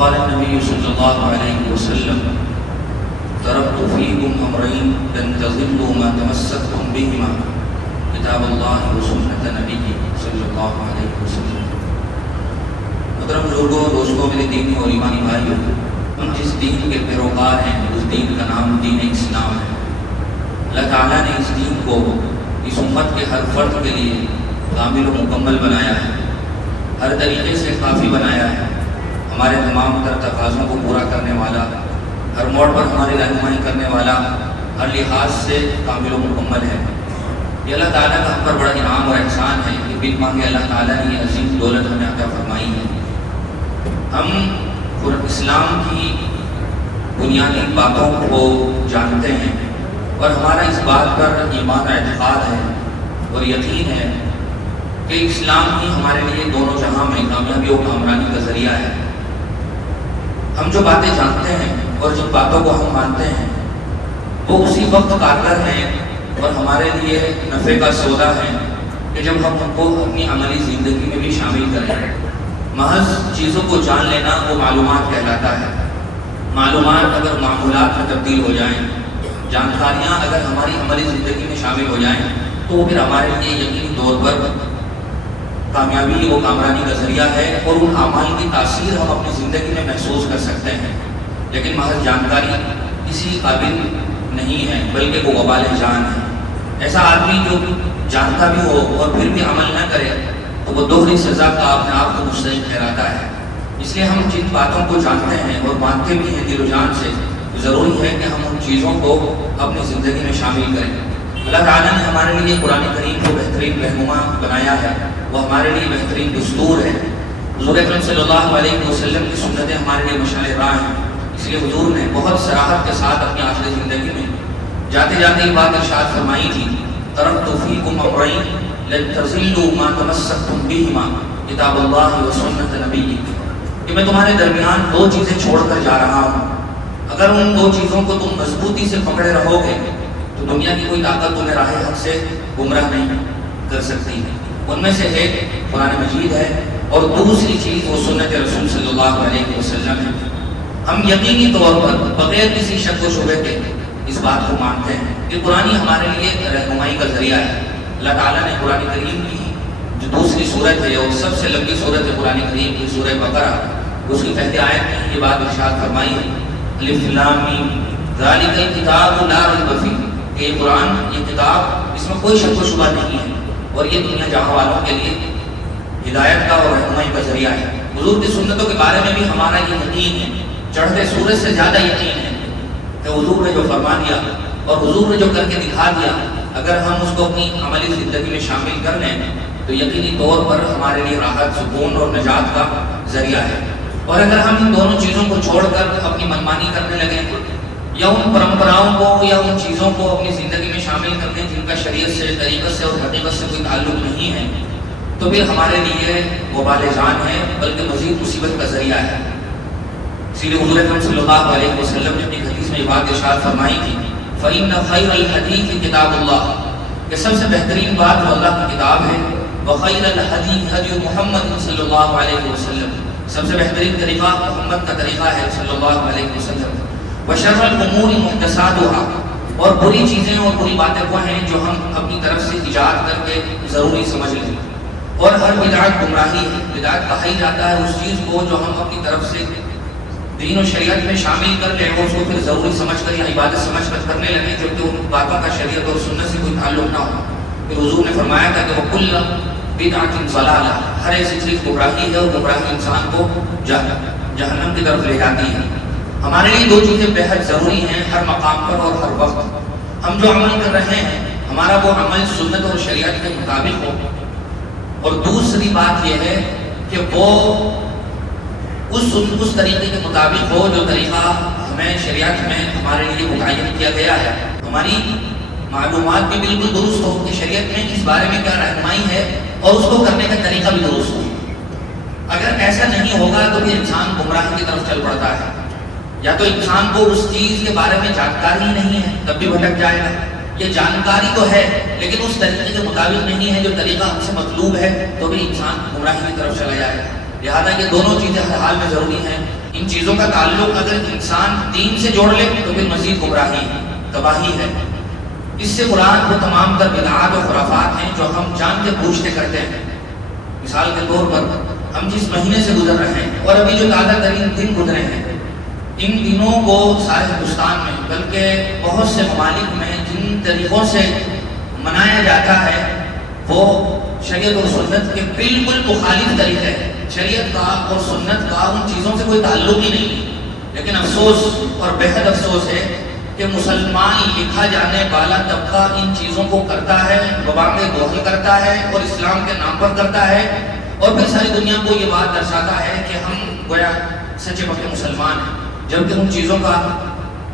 وقال النبي صلى الله عليه وسلم تركت فيكم أمرين لن تضلوا ما تمسكتم بهما کتاب اللہ و سنت نبی صلی اللہ علیہ وسلم۔ محترم بزرگوں، دوستوں، میرے دینی اور ایمانی بھائیوں، ہم جس دین کے پیروکار ہیں اس دین کا نام دین اسلام ہے۔ اللہ تعالیٰ نے اس دین کو اس امت کے ہر فرد کے لیے کامل و مکمل بنایا ہے، ہر طریقے سے کافی بنایا ہے، ہمارے تمام تر تقاضوں کو پورا کرنے والا، ہر موڑ پر ہماری رہنمائی کرنے والا، ہر لحاظ سے کامل و مکمل ہے۔ یہ اللہ تعالیٰ کا ہم پر بڑا انعام اور احسان ہے کہ بن مانگے اللہ تعالیٰ نے یہ عظیم دولت ہمیں عطا فرمائی ہے۔ ہم اسلام کی بنیادی باتوں کو جانتے ہیں اور ہمارا اس بات پر ایمان و اعتقاد ہے اور یقین ہے کہ اسلام ہی ہمارے لیے دونوں جہاں میں کامیابی و کامرانی کا ذریعہ ہے۔ ہم جو باتیں جانتے ہیں اور جن باتوں کو ہم مانتے ہیں وہ اسی وقت کارگر ہیں اور ہمارے لیے نفع کا سودا ہے کہ جب ہم ان کو اپنی عملی زندگی میں بھی شامل کریں۔ محض چیزوں کو جان لینا وہ معلومات کہلاتا ہے۔ معلومات اگر معمولات میں تبدیل ہو جائیں، جانکاریاں اگر ہماری عملی زندگی میں شامل ہو جائیں تو وہ پھر ہمارے لیے یقینی طور پر کامیابی و کامرانی کا ذریعہ ہے اور ان اعمال کی تاثیر ہم اپنی زندگی میں محسوس کر سکتے ہیں۔ لیکن محض جانکاری اسی قابل نہیں ہے بلکہ وہ وبال جان ہے۔ ایسا آدمی جو جانتا بھی ہو اور پھر بھی عمل نہ کرے تو وہ دوہری سزا کا اپنے آپ کو مستحق ٹھہراتا ہے۔ اس لیے ہم جن باتوں کو جانتے ہیں اور مانتے بھی ہیں دل و جان سے، ضروری ہے کہ ہم ان چیزوں کو اپنی زندگی میں شامل کریں۔ اللہ تعالیٰ نے ہمارے لیے قرآن کریم کو بہترین رہنما بنایا ہے، وہ ہمارے لیے بہترین دستور ہے۔ حضور اکرم صلی اللہ علیہ وسلم کی سنتیں ہمارے لیے مشعل راہ ہیں۔ اس لیے حضور نے بہت صراحت کے ساتھ اپنی آخری زندگی میں جاتے جاتے یہ بات ارشاد فرمائی تھی، ترکت فیکم امرین لن تضلوا ما تمسکتم بہما کتاب اللہ و سنت نبی، کہ میں تمہارے درمیان دو چیزیں چھوڑ کر جا رہا ہوں، اگر ان دو چیزوں کو تم مضبوطی سے پکڑے رہو گے تو دنیا کی کوئی طاقت تمہیں راہ حق سے گمراہ نہیں کر سکتی۔ ان میں سے ایک قرآن مجید ہے اور دوسری چیز وہ سنت رسول صلی اللہ علیہ وسلم ہے۔ ہم یقینی طور پر بغیر کسی شک و شبہ کے اس بات کو مانتے ہیں کہ قرآن ہمارے لیے رہنمائی کا ذریعہ ہے۔ اللہ تعالیٰ نے قرآن کریم کی جو دوسری صورت ہے اور سب سے لمبی صورت ہے قرآن کریم کی سورہ بقرہ، اس کی پہلی آیت میں یہ بات ارشاد فرمائی ہے، الف لام میم ذالک الکتاب لا ریب فیہ، کہ یہ قرآن، یہ کتاب، اس میں کوئی شک و شبہ نہیں ہے اور یہ دنیا جہاں والوں کے لیے ہدایت کا اور رہنمائی کا ذریعہ ہے۔ حضور کی سنتوں کے بارے میں بھی ہمارا یہ یقین ہے، چڑھتے سورج سے زیادہ یقین ہے کہ حضور نے جو فرما دیا اور حضور نے جو کر کے دکھا دیا، اگر ہم اس کو اپنی عملی زندگی میں شامل کر لیں تو یقینی طور پر ہمارے لیے راحت، سکون اور نجات کا ذریعہ ہے۔ اور اگر ہم ان دونوں چیزوں کو چھوڑ کر اپنی منمانی کرنے لگیں یا ان پرمپراؤں کو یا ان چیزوں کو اپنی زندگی میں شامل کر دیں جن کا شریعت سے، طریقت سے اور حقیقت سے کوئی تعلق نہیں ہے، تو پھر ہمارے لیے وبال جان ہے بلکہ مزید مصیبت کا ذریعہ ہے۔ اسی لیے حضور اکرم صلی اللہ علیہ وسلم نے اپنی حدیث میں یہ بات ارشاد فرمائی تھی، فَإِنَّ خَيْرَ الْحَدِيثِ کتاب اللہ، کہ سب سے بہترین بات وہ اللہ کی کتاب ہے، وَخَيْرَ الْحَدِيثِ هَدْيُ مُحَمَّدٍ صلی اللہ علیہ وسلم، سب سے بہترین طریقہ محمد کا طریقہ ہے صلی اللہ علیہ وسلم، وَشَرَّ الْأُمُورِ مُحْدَثَاتُهَا، اور بری چیزیں اور بری باتیں وہ ہیں جو ہم اپنی طرف سے ایجاد کر کے ضروری سمجھ لیں، اور ہر بدعت گمراہی ہے۔ بدعت کہا ہی جاتا ہے اس چیز کو جو ہم اپنی طرف سے دین و شریعت میں شامل کر لیں اور اس کو پھر ضروری سمجھ کر یا عبادت سمجھ کر کرنے لگیں جبکہ ان باتوں کا شریعت اور سنت سے کوئی تعلق نہ ہو۔ پھر حضور نے فرمایا تھا کہ وَكُلُّ بِدْعَةٍ ضَلَالَةٍ، ہر ایسی چیز گمراہی ہے اور گمراہی انسان کو جہنم کی طرف لے جاتی ہے۔ ہمارے لیے دو چیزیں بہت ضروری ہیں ہر مقام پر اور ہر وقت۔ ہم جو عمل کر رہے ہیں ہمارا وہ عمل سنت اور شریعت کے مطابق ہو، اور دوسری بات یہ ہے کہ وہ اس طریقے کے مطابق ہو جو طریقہ ہمیں شریعت میں ہمارے لیے متعین کیا گیا ہے۔ ہماری معلومات بھی بالکل درست ہو کہ شریعت میں اس بارے میں کیا رہنمائی ہے اور اس کو کرنے کا طریقہ بھی درست ہو۔ اگر ایسا نہیں ہوگا تو پھر انسان گمراہی کی طرف چل پڑتا ہے، یا تو انسان کو اس چیز کے بارے میں جانکاری ہی نہیں ہے تب بھی بھٹک جائے گا، یہ جانکاری تو ہے لیکن اس طریقے کے مطابق نہیں ہے جو طریقہ ہم سے مطلوب ہے تو بھی انسان گمراہی کی طرف چلا جائے گا۔ لہذا یہ دونوں چیزیں ہر حال میں ضروری ہیں۔ ان چیزوں کا تعلق اگر انسان دین سے جوڑ لے تو پھر مزید گمراہی تباہی ہے۔ اس سے مراد وہ تمام تر بدعات و خرافات ہیں جو ہم جانتے بوجھتے کرتے ہیں۔ مثال کے طور پر ہم جس مہینے سے گزر رہے ہیں اور ابھی جو تازہ ترین دن گزرے ہیں، ان دنوں کو سارے ہندوستان میں بلکہ بہت سے ممالک میں جن طریقوں سے منایا جاتا ہے وہ شریعت اور سنت کے بالکل مخالف طریقے ہیں۔ شریعت کا اور سنت کا ان چیزوں سے کوئی تعلق ہی نہیں، لیکن افسوس اور بہت افسوس ہے کہ مسلمان لکھا جانے والا طبقہ ان چیزوں کو کرتا ہے، بوانگ دوہل کرتا ہے اور اسلام کے نام پر کرتا ہے، اور پھر ساری دنیا کو یہ بات درشاتا ہے کہ ہم گویا سچے پکے مسلمان ہیں، جبکہ ان چیزوں کا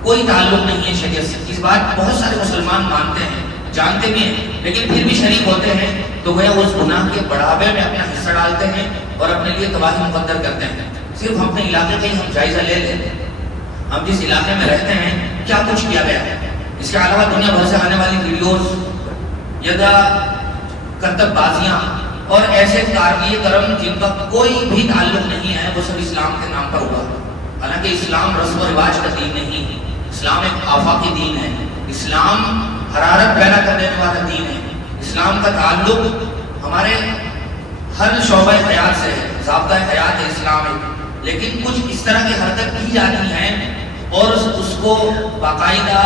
کوئی تعلق نہیں ہے شریعت سے۔ اس بات بہت سارے مسلمان مانتے ہیں، جانتے بھی ہیں، لیکن پھر بھی شریک ہوتے ہیں تو گویا اس گناہ کے بڑھاوے میں اپنا حصہ ڈالتے ہیں اور اپنے لیے تباہی مقدر کرتے ہیں۔ صرف اپنے علاقے کا ہی ہم جائزہ لے لیں، ہم جس علاقے میں رہتے ہیں کیا کچھ کیا گیا ہے۔ اس کے علاوہ دنیا بھر سے آنے والی ویڈیوز یا کرتب بازیاں اور ایسے کاریہ کرم جن کا کوئی بھی تعلق نہیں ہے، وہ سب اسلام کے نام پر ہوا۔ حالانکہ اسلام رسم و رواج کا دین نہیں ہے، اسلام ایک آفاقی دین ہے، اسلام حرارت پیدا کر دینے والا دین ہے۔ اسلام کا تعلق ہمارے ہر شعبہ حیات سے ہے، ضابطہ حیات ہے اسلام ہے، لیکن کچھ اس طرح کی حرکت کی جاتی ہیں اور اس کو باقاعدہ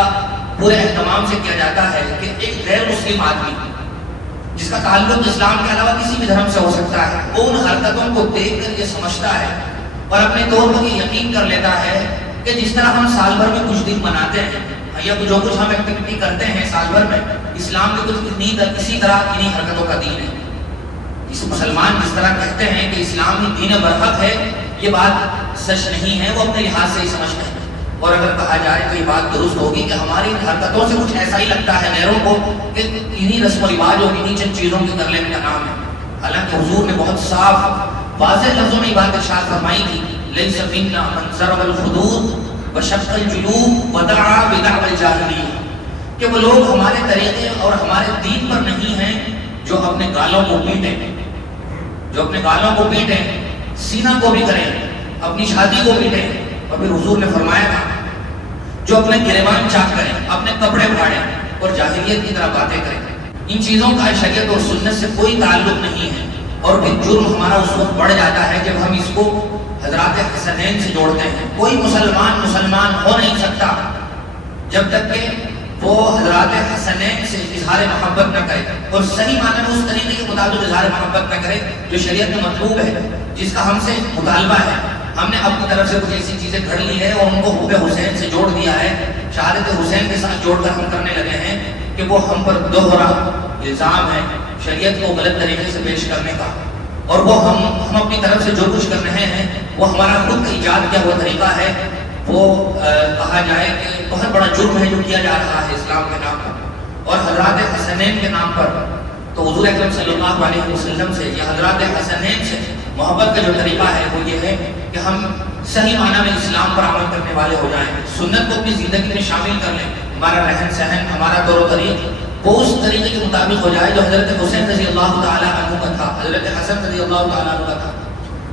پورے اہتمام سے کیا جاتا ہے کہ ایک غیر مسلم آدمی جس کا تعلق اسلام کے علاوہ کسی بھی دھرم سے ہو سکتا ہے، وہ ان حرکتوں کو دیکھ کر یہ سمجھتا ہے اور اپنے طور پر یہ یقین کر لیتا ہے کہ جس طرح ہم سال بھر میں کچھ دن مناتے ہیں یا جو کچھ ہم ایکٹیویٹی کرتے ہیں سال بھر میں، اسلام کے کچھ اسی طرح انہی حرکتوں کا دین ہے۔ اس مسلمان جس طرح کہتے ہیں کہ اسلام ہی دین برحق ہے، یہ بات سچ نہیں ہے، وہ اپنے لحاظ سے ہی سمجھتے ہیں۔ اور اگر کہا جائے تو یہ بات درست ہوگی کہ ہماری حرکتوں سے کچھ ایسا ہی لگتا ہے غیروں کو کہ انہی رسم و رواج اور انہی چند چیزوں کے کر لینے کا نام ہے۔ حالانکہ حضور نے بہت صاف واضح لفظوں میں یہ بات ارشاد فرمائی تھی، لیس منا من ضرب الخدود وشق الجیوب ودعا بدعوى الجاہلیہ، کہ وہ لوگ ہمارے طریقے اور ہمارے دین پر نہیں ہیں جو اپنے گالوں کو پیٹیں، سینہ کو بھی کریں، اپنی چھاتی کو پیٹیں، اور پھر حضور نے فرمایا تھا جو اپنے گریبان چاک کریں، اپنے کپڑے پھاڑیں اور جاہلیت کی طرح باتیں کریں۔ ان چیزوں کا شریعت اور سنت سے کوئی تعلق نہیں ہے، اور پھر جرم ہمارا اس وقت بڑھ جاتا ہے جب ہم اس کو حضرات حسنین سے جوڑتے ہیں۔ کوئی مسلمان ہو نہیں سکتا جب تک کہ وہ حضرات حسنین سے اظہار محبت نہ کرے اور صحیح معنی میں اس طریقے کے مطابق اظہار محبت نہ کرے جو شریعت میں مطلوب ہے، جس کا ہم سے مطالبہ ہے۔ ہم نے اپنی طرف سے کچھ ایسی چیزیں گھڑ لی ہے اور ان کو حب حسین سے جوڑ دیا ہے، شہادت حسین کے ساتھ جوڑ کر ہم کرنے لگے ہیں کہ وہ ہم پر دوہرا الزام ہے شریعت کو غلط طریقے سے پیش کرنے کا، اور وہ ہم اپنی طرف سے جو کچھ کر رہے ہیں وہ ہمارا خود کا ایجاد کیا ہوا طریقہ ہے۔ وہ کہا جائے کہ بہت بڑا جرم ہے جو کیا جا رہا ہے اسلام کے نام پر اور حضرات حسنین کے نام پر۔ تو حضور اکرم صلی اللہ علیہ وسلم سے یا حضرات حسنین سے محبت کا جو طریقہ ہے وہ یہ ہے کہ ہم صحیح معنی میں اسلام پر عمل کرنے والے ہو جائیں، سنت کو اپنی زندگی میں شامل کر لیں، ہمارا رہن سہن، ہمارا طور و طریق وہ اس طریقے کے مطابق ہو جائے جو حضرت حسین رضی اللہ تعالیٰ عنہ کا تھا، حضرت حسن رضی اللہ تعالیٰ عنہ کا تھا۔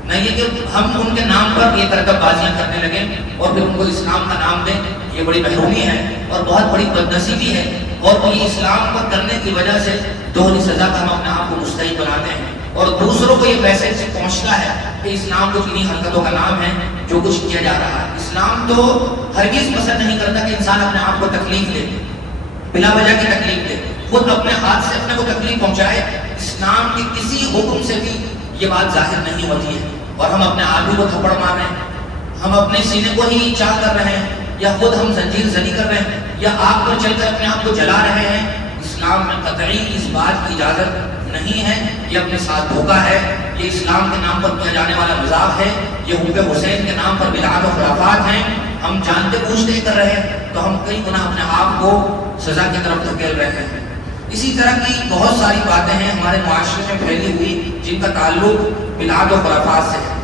نہیں یہ کہ ہم ان کے نام پر یہ کرتب بازیاں کرنے لگیں اور پھر ان کو اسلام کا نام دیں، یہ بڑی محرومی ہے اور بہت بڑی بدنصیبی ہے، اور یہ اسلام پر کرنے کی وجہ سے دوہری سزا کا ہم اپنے آپ کو مستحق بناتے ہیں اور دوسروں کو یہ میسج پہنچتا ہے کہ اسلام کچھ انہی حرکتوں کا نام ہے جو کچھ کیا جا رہا ہے۔ اسلام تو ہرگز پسند نہیں کرتا کہ انسان اپنے آپ کو تکلیف دے، بلا وجہ کی تکلیف دے، خود اپنے ہاتھ سے اپنے کو تکلیف پہنچائے۔ اسلام کے کسی حکم سے بھی یہ بات ظاہر نہیں ہوتی ہے، اور ہم اپنے آپ ہی کو تھپڑ مار رہے ہیں، ہم اپنے سینے کو ہی چاک کر رہے ہیں، یا خود ہم زنجیر زنی کر رہے ہیں، یا آگ پر چل کر اپنے آپ کو جلا رہے ہیں۔ اسلام میں قطعی اس بات کی اجازت نہیں ہے، یہ اپنے ساتھ دھوکا ہے، یہ اسلام کے نام پر کیا جانے والا مذاق ہے، یہ حب حسین کے نام پر بدعات و خرافات ہیں۔ ہم جانتے بوجھتے کر رہے ہیں تو ہم کئی گنا اپنے آپ کو سزا کی طرف دھکیل رہے ہیں۔ اسی طرح کی بہت ساری باتیں ہیں ہمارے معاشرے میں پھیلی ہوئی جن کا تعلق بدعات و خرافات سے ہے۔